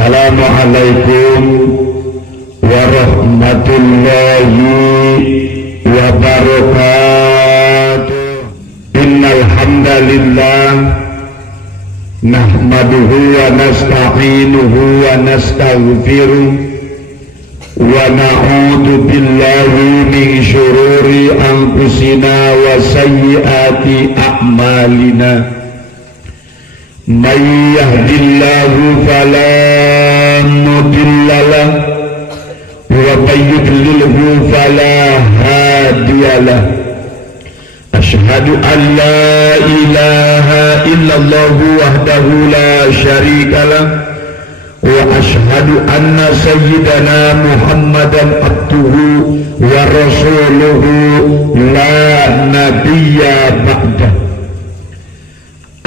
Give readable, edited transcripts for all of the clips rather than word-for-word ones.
Assalamualaikum warahmatullahi wabarakatuh. Innal hamdalillah nahmaduhu wa nasta'inuhu wa nastaghfiruh wa na'udzu billahi min syururi anfusina wa sayyiati a'malina. May yahdillahu fala mudilla lahu wa may yudlilhu fala hadiya lahu. Asyhadu an la ilaha illallah wahdahu la syarika lahu wa asyhadu anna sayyidana Muhammadan abduhu wa rasuluhu la nabiyya ba'dah.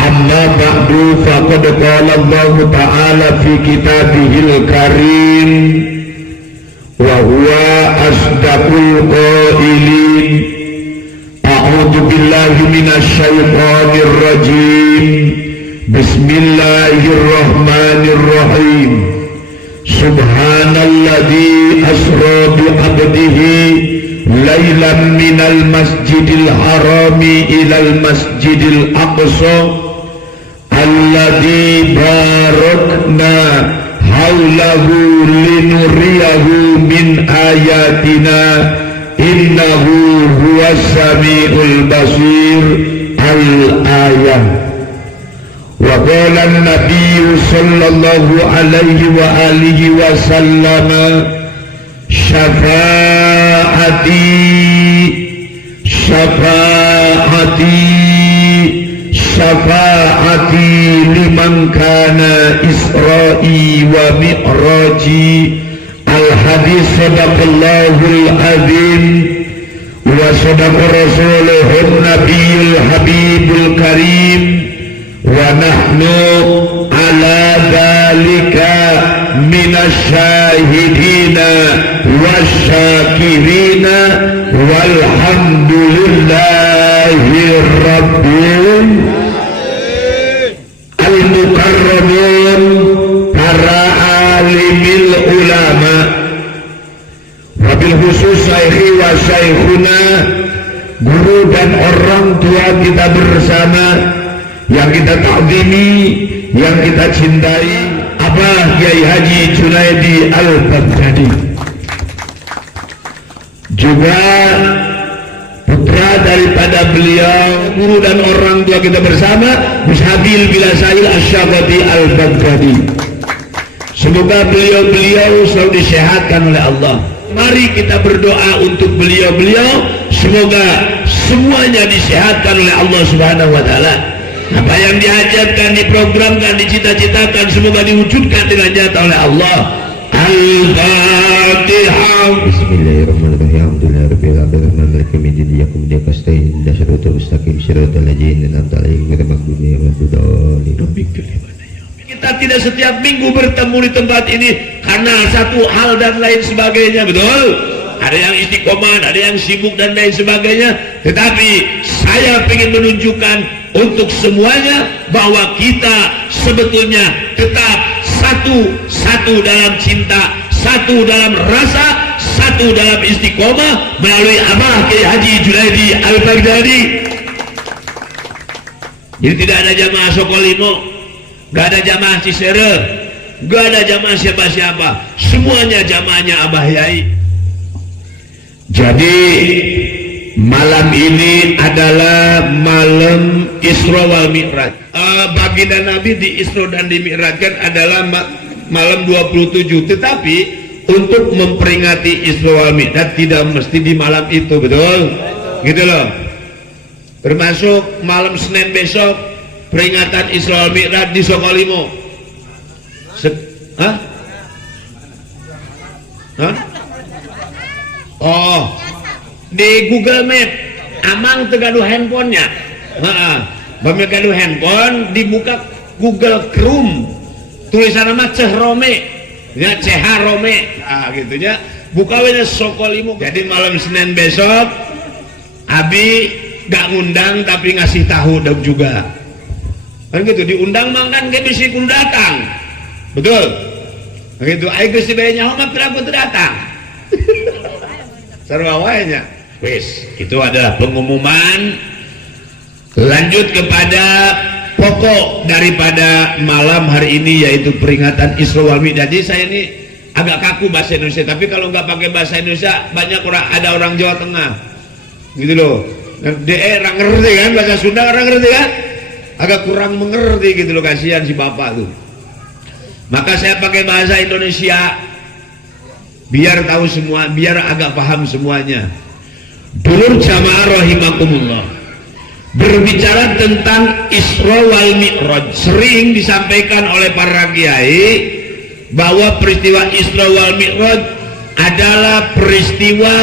Amma ba'du faqad qala Allah ta'ala fi kitabihil karim wa huwa asdaqul qailin. A'udzu billahi minasy syaithanir rajim. Bismillahirrahmanirrahim. Subhanalladzi asra bi 'abdihi lailan minal masjidil harami ilal masjidil aqsa alladzi barakna haulahu linuriyahu min ayatina innahu huwas samiul basir. Al-ayah. Wa qala an-nabiy sallallahu alaihi wa alihi wa sallam syafa'ati liman kana Isra'i wa Mi'raji. Al-hadis sadaqallahul azim wa sadaqa rasuluhun nabiyul habibul karim wa nahnu ala dhalika minasyahidina wasyakirina walhamdulillahi rabbil al-mukarramun. Para alimil ulama wabil khusus syaihi wa syaikhuna, guru dan orang tua kita bersama yang kita ta'zimi, yang kita cintai, Abah Kiai Haji Junaidi Al-Baghdadi, juga putra daripada beliau, guru dan orang tua kita bersama, Mushabil Bilasail Asyafati Al-Baghdadi. Semoga beliau-beliau selalu disehatkan oleh Allah. Mari kita berdoa untuk beliau-beliau, semoga semuanya disehatkan oleh Allah Subhanahu wa taala. Apa yang diajarkan, diprogramkan, dicita-citakan, semoga diwujudkan dengan nyata oleh Allah. Al-Fatihah. Bismillahirrahmanirrahim. Alhamdulillahirabbil alamin. Maliki yaumiddin. Iyyakum nasta'in. Ihdinas siratal mustaqim. Shiratal ladzina an'amta 'alaihim ghairil maghdubi 'alaihim waladdallin. Kita tidak setiap minggu bertemu di tempat ini karena satu hal dan lain sebagainya, betul? Ada yang istiqomah, ada yang sibuk dan lain sebagainya. Tetapi saya ingin menunjukkan untuk semuanya bahwa kita sebetulnya tetap satu dalam cinta, satu dalam rasa, satu dalam istiqomah melalui Abah Kiai Haji Junaidi Al-Baghdadi. Jadi tidak ada jamaah Sokolimo, gak ada jamaah Cisereh, gak ada jamaah siapa-siapa, semuanya jamaahnya Abah Yai. Jadi malam ini adalah malam Isra wal Mi'raj. Baginda Nabi di Isra dan di Mi'rajkan adalah malam 27. Tetapi untuk memperingati Isra wal Mi'raj tidak mesti di malam itu, betul? Gitu loh. Termasuk malam Senin besok peringatan Isra wal Mi'raj di Sokolimo. Hah? Oh, di Google Map amang tegaduh handphonenya. Gaduh handphone, dibuka Google Chrome, tulisan nama Cehrome, ya Ceharome, gitu ya. Buka wena Sokolimo. Jadi malam Senin besok, Abi gak ngundang tapi ngasih tahu juga. Kan gitu, diundang mang kan gak bisa datang, betul. begitu aing geus dibayar nyaho mah piraku teu datang. Sarua wae nya. Wis, itu adalah pengumuman. Lanjut kepada pokok daripada malam hari ini, yaitu peringatan Isra wal Mi'raj. Jadi saya ini agak kaku bahasa Indonesia, tapi kalau nggak pakai bahasa Indonesia banyak orang Jawa Tengah gitu loh. Orang ngerti kan bahasa Sunda, orang ngerti kan, agak kurang mengerti gitu loh, kasihan si bapak tuh. Maka saya pakai bahasa Indonesia biar tahu semua, biar agak paham semuanya. Dulur jamaah rahimakumullah, berbicara tentang Isra wal Mi'raj, sering disampaikan oleh para kiai bahwa peristiwa Isra wal Mi'raj adalah peristiwa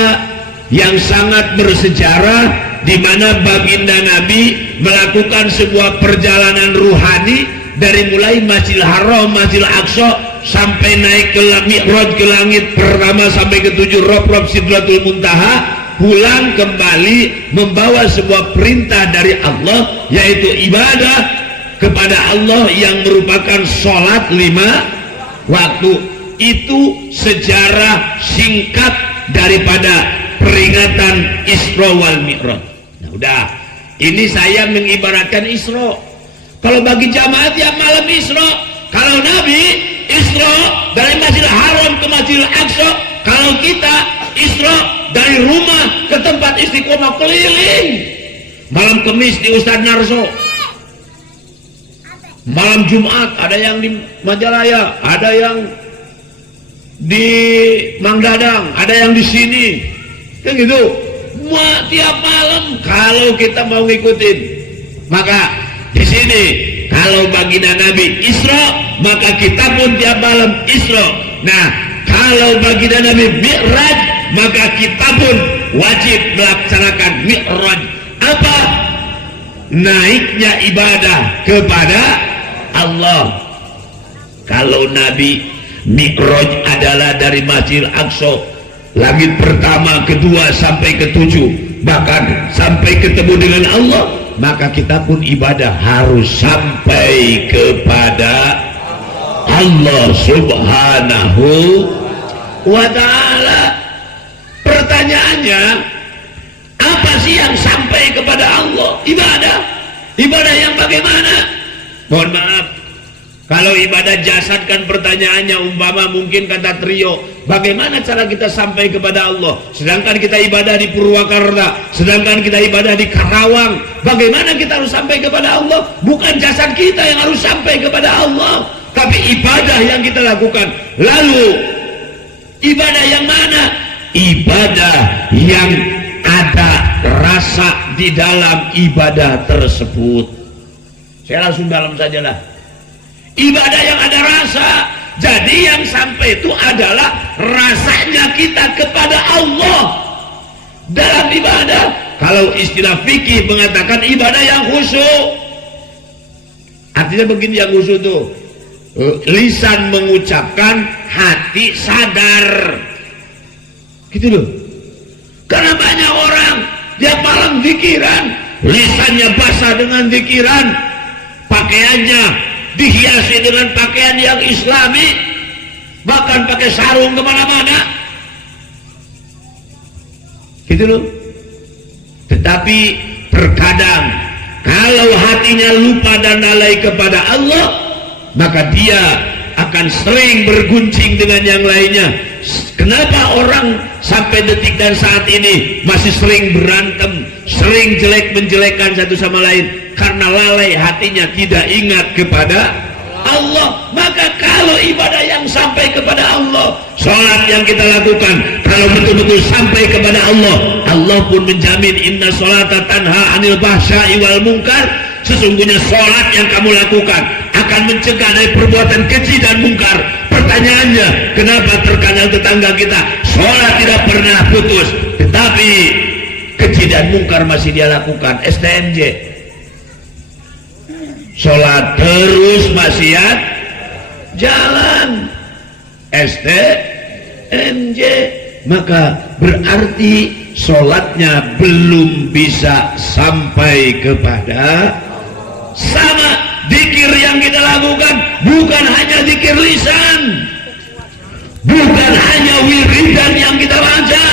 yang sangat bersejarah, di mana baginda Nabi melakukan sebuah perjalanan ruhani dari mulai Masjidil Haram, Masjidil Aqsa sampai naik ke Mi'raj, ke langit pertama sampai ke 7 rob Sidratul Muntaha, pulang kembali membawa sebuah perintah dari Allah, yaitu ibadah kepada Allah yang merupakan sholat 5 waktu. Itu sejarah singkat daripada peringatan Isra wal Mi'raj. Nah udah, ini saya mengibaratkan Isra. Kalau bagi jamaah tiap malam Isra, kalau Nabi Isra dari Masjidil Haram ke Masjidil Aqsa, kalau kita Isra dari rumah ke tempat istiqomah keliling. Malam Kemis di Ustadz Narso, malam Jumat ada yang di Majalaya, ada yang di Mang Dadang, ada yang di sini, kan gitu. Tiap malam kalau kita mau ngikutin, maka di sini kalau baginda Nabi Isra, maka kita pun tiap malam Isra. Nah, kalau baginda Nabi Mi'raj, maka kita pun wajib melaksanakan Mi'raj. Apa? Naiknya ibadah kepada Allah. Kalau Nabi Mi'raj adalah dari Masjidil Aqsa, langit pertama, kedua sampai ke-7, bahkan sampai ketemu dengan Allah, maka kita pun ibadah harus sampai kepada Allah Subhanahu wa ta'ala. Pertanyaannya, apa sih yang sampai kepada Allah? Ibadah yang bagaimana? Mohon maaf, kalau ibadah jasad kan pertanyaannya umpama mungkin kata trio, bagaimana cara kita sampai kepada Allah? Sedangkan kita ibadah di Purwakarta, sedangkan kita ibadah di Karawang, bagaimana kita harus sampai kepada Allah? Bukan jasad kita yang harus sampai kepada Allah, tapi ibadah yang kita lakukan. Lalu ibadah yang mana? Ibadah yang ada rasa di dalam ibadah tersebut. Saya langsung dalam sajalah. Ibadah yang ada rasa. Jadi yang sampai itu adalah rasanya kita kepada Allah dalam ibadah. Kalau istilah fikih mengatakan ibadah yang khusyuk. Artinya begini, yang khusyuk itu lisan mengucapkan, hati sadar, gitu loh. Karena banyak orang tiap malam zikiran, lisannya basah dengan zikiran, pakaiannya dihiasi dengan pakaian yang islami, bahkan pakai sarung kemana-mana, gitu loh. Tetapi terkadang kalau hatinya lupa dan lalai kepada Allah, maka dia akan sering berguncing dengan yang lainnya. Kenapa orang sampai detik dan saat ini masih sering berantem, sering jelek-menjelekan satu sama lain? Karena lalai hatinya, tidak ingat kepada Allah. Maka kalau ibadah yang sampai kepada Allah, sholat yang kita lakukan, kalau betul-betul sampai kepada Allah, Allah pun menjamin inna sholata tanha anil bahsya'i wal munkar. Sesungguhnya sholat yang kamu lakukan akan mencegah dari perbuatan keji dan mungkar. Pertanyaannya, kenapa terkadang tetangga kita sholat tidak pernah putus, tetapi keji dan mungkar masih dia lakukan? STNJ, sholat terus maksiat jalan, STNJ, maka berarti sholatnya belum bisa sampai kepada. Sama zikir yang kita lakukan bukan hanya zikir lisan, bukan hanya wiridan yang kita baca.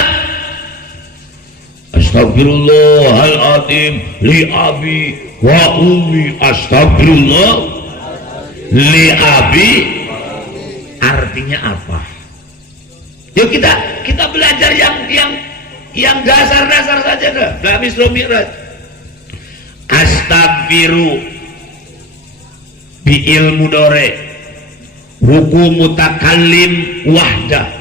Astagfirullahaladzim li abi wa ummi, astagfirullah li abi, artinya apa? Yuk kita belajar yang dasar-dasar saja dah. Dalam Isra Mi'raj. Astagfiru bi ilmu dore, hukum mutakallim wahda.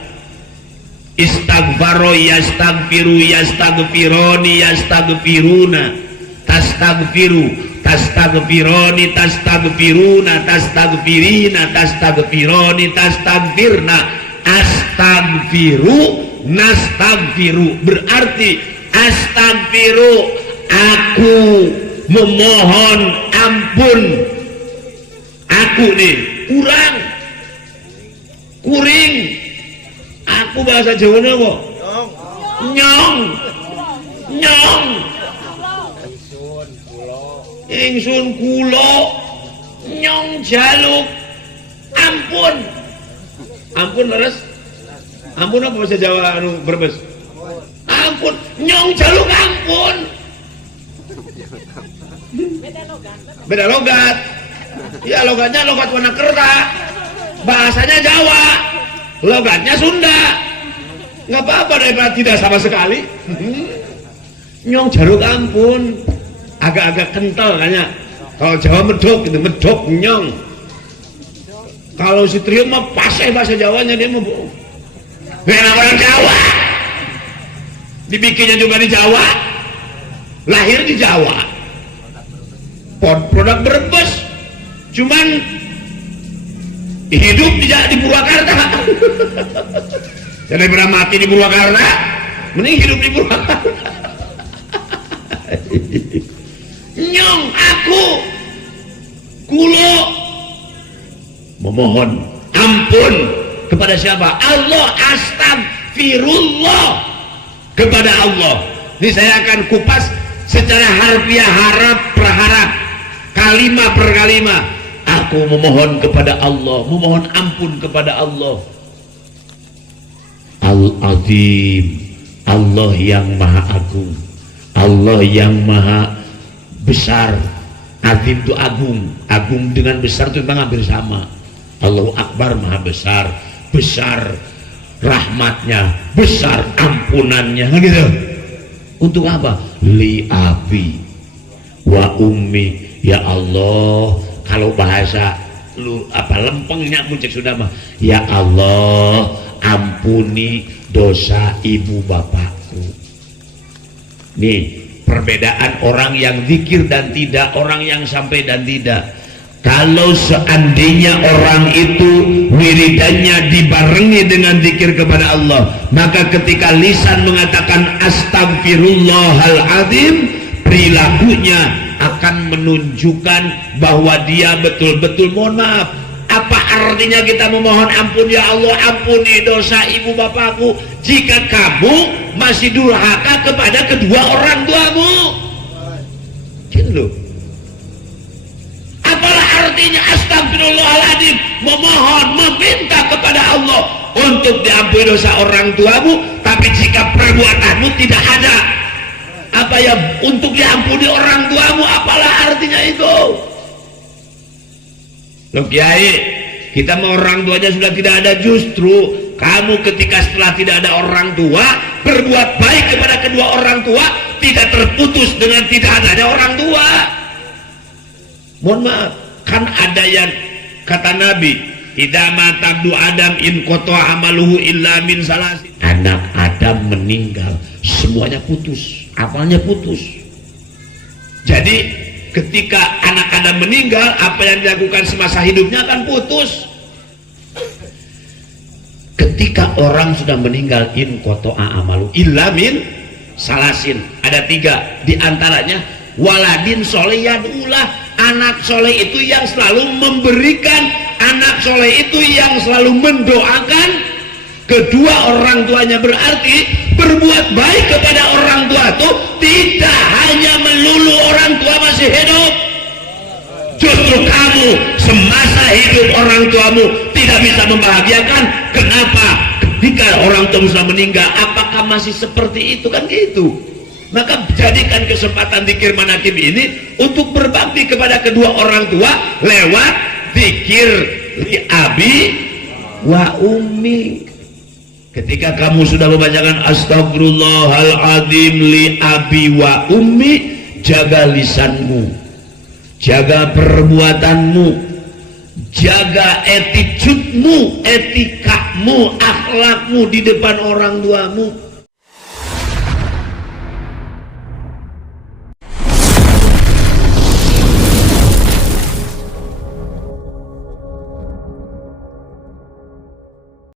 Istaghfaro yastaghfiru yastaghfironi yastaghfiruna, tastaghfiru tastaghfironi tastaghfiruna tastaghfirina tastaghfironi tastaghfirna, astaghfiru nastaghfiru, berarti astaghfiru aku memohon ampun, aku nih kuring, aku bahasa Jawa apa? Nyong ingsun kulo nyong jaluk ampun leres, ampun apa bahasa Jawa anu Brebes? Ampun, nyong jaluk ampun. Beda logat. Ya logatnya logat Wanakerta, bahasanya Jawa, logatnya Sunda. Nggak apa-apa daripada tidak sama sekali. Nyong jaluk ampun, agak-agak kental kayaknya. Kalau Jawa medok gitu, medok nyong. Kalau si Trio mah paseh bahasa Jawanya, dia mah memang orang Jawa, dibikinnya juga di Jawa, lahir di Jawa, produk Brebes, cuman hidup di Purwakarta. Jadi pernah mati di Purwakarta, mending hidup di Purwakarta. Nyong aku kulo memohon ampun kepada siapa? Allah, astagfirullah kepada Allah. Ini saya akan kupas secara harfiah, harap per harap, kalimah per kalimah. Aku memohon kepada Allah, memohon ampun kepada Allah. Al-Azim, Allah yang maha agung, Allah yang maha besar. Azim itu agung, agung dengan besar itu memang hampir sama. Allahu Akbar maha besar, besar rahmatnya, besar ampunannya, gitu. Untuk apa? Li abi wa ummi, ya Allah. Kalau bahasa lu apa lempengnya muncul sudah mah, ya Allah ampuni dosa ibu bapakku. Nih perbedaan orang yang zikir dan tidak, orang yang sampai dan tidak. Kalau seandainya orang itu wiridannya dibarengi dengan zikir kepada Allah, maka ketika lisan mengatakan astagfirullahaladzim, perilakunya akan menunjukkan bahwa dia betul-betul mohon maaf. Apa artinya kita memohon ampun? Ya Allah ampuni dosa ibu bapakku jika kamu masih durhaka kepada kedua orang tuamu, gitu loh. Apalah artinya astagfirullahaladzim, memohon, meminta kepada Allah untuk diampuni dosa orang tuamu, tapi jika perbuatanmu tidak ada apa ya untuk diampuni orang tuamu, apalah artinya itu? Loh Kiai, kita mau orang tuanya sudah tidak ada, justru kamu ketika setelah tidak ada orang tua berbuat baik kepada kedua orang tua, tidak terputus dengan tidak adanya orang tua. Mohon maaf, kan ada yang kata Nabi, idza matabdu Adam in qata amaluhu illa min salasin. Anak Adam meninggal semuanya putus, amalnya putus. Jadi ketika anak Adam meninggal, apa yang dilakukan semasa hidupnya akan putus. Ketika orang sudah meninggal, in qata'a amalu illa min salasin, ada 3 diantaranya waladin soleh yadulah, anak soleh itu yang selalu memberikan, anak soleh itu yang selalu mendoakan kedua orang tuanya. Berarti berbuat baik kepada orang tua itu tidak hanya melulu orang tua masih hidup, justru kamu semasa masa hidup orang tuamu tidak bisa membahagiakan, kenapa ketika orang tuamu sudah meninggal apakah masih seperti itu? Kan gitu. Maka jadikan kesempatan zikir manakib ini untuk berbakti kepada kedua orang tua lewat zikir li abi wa ummi. Ketika kamu sudah membacakan astagfirullahaladzim li abi wa ummi, jaga lisanmu, jaga perbuatanmu, jaga attitude-mu, etikamu, akhlakmu di depan orang tuamu.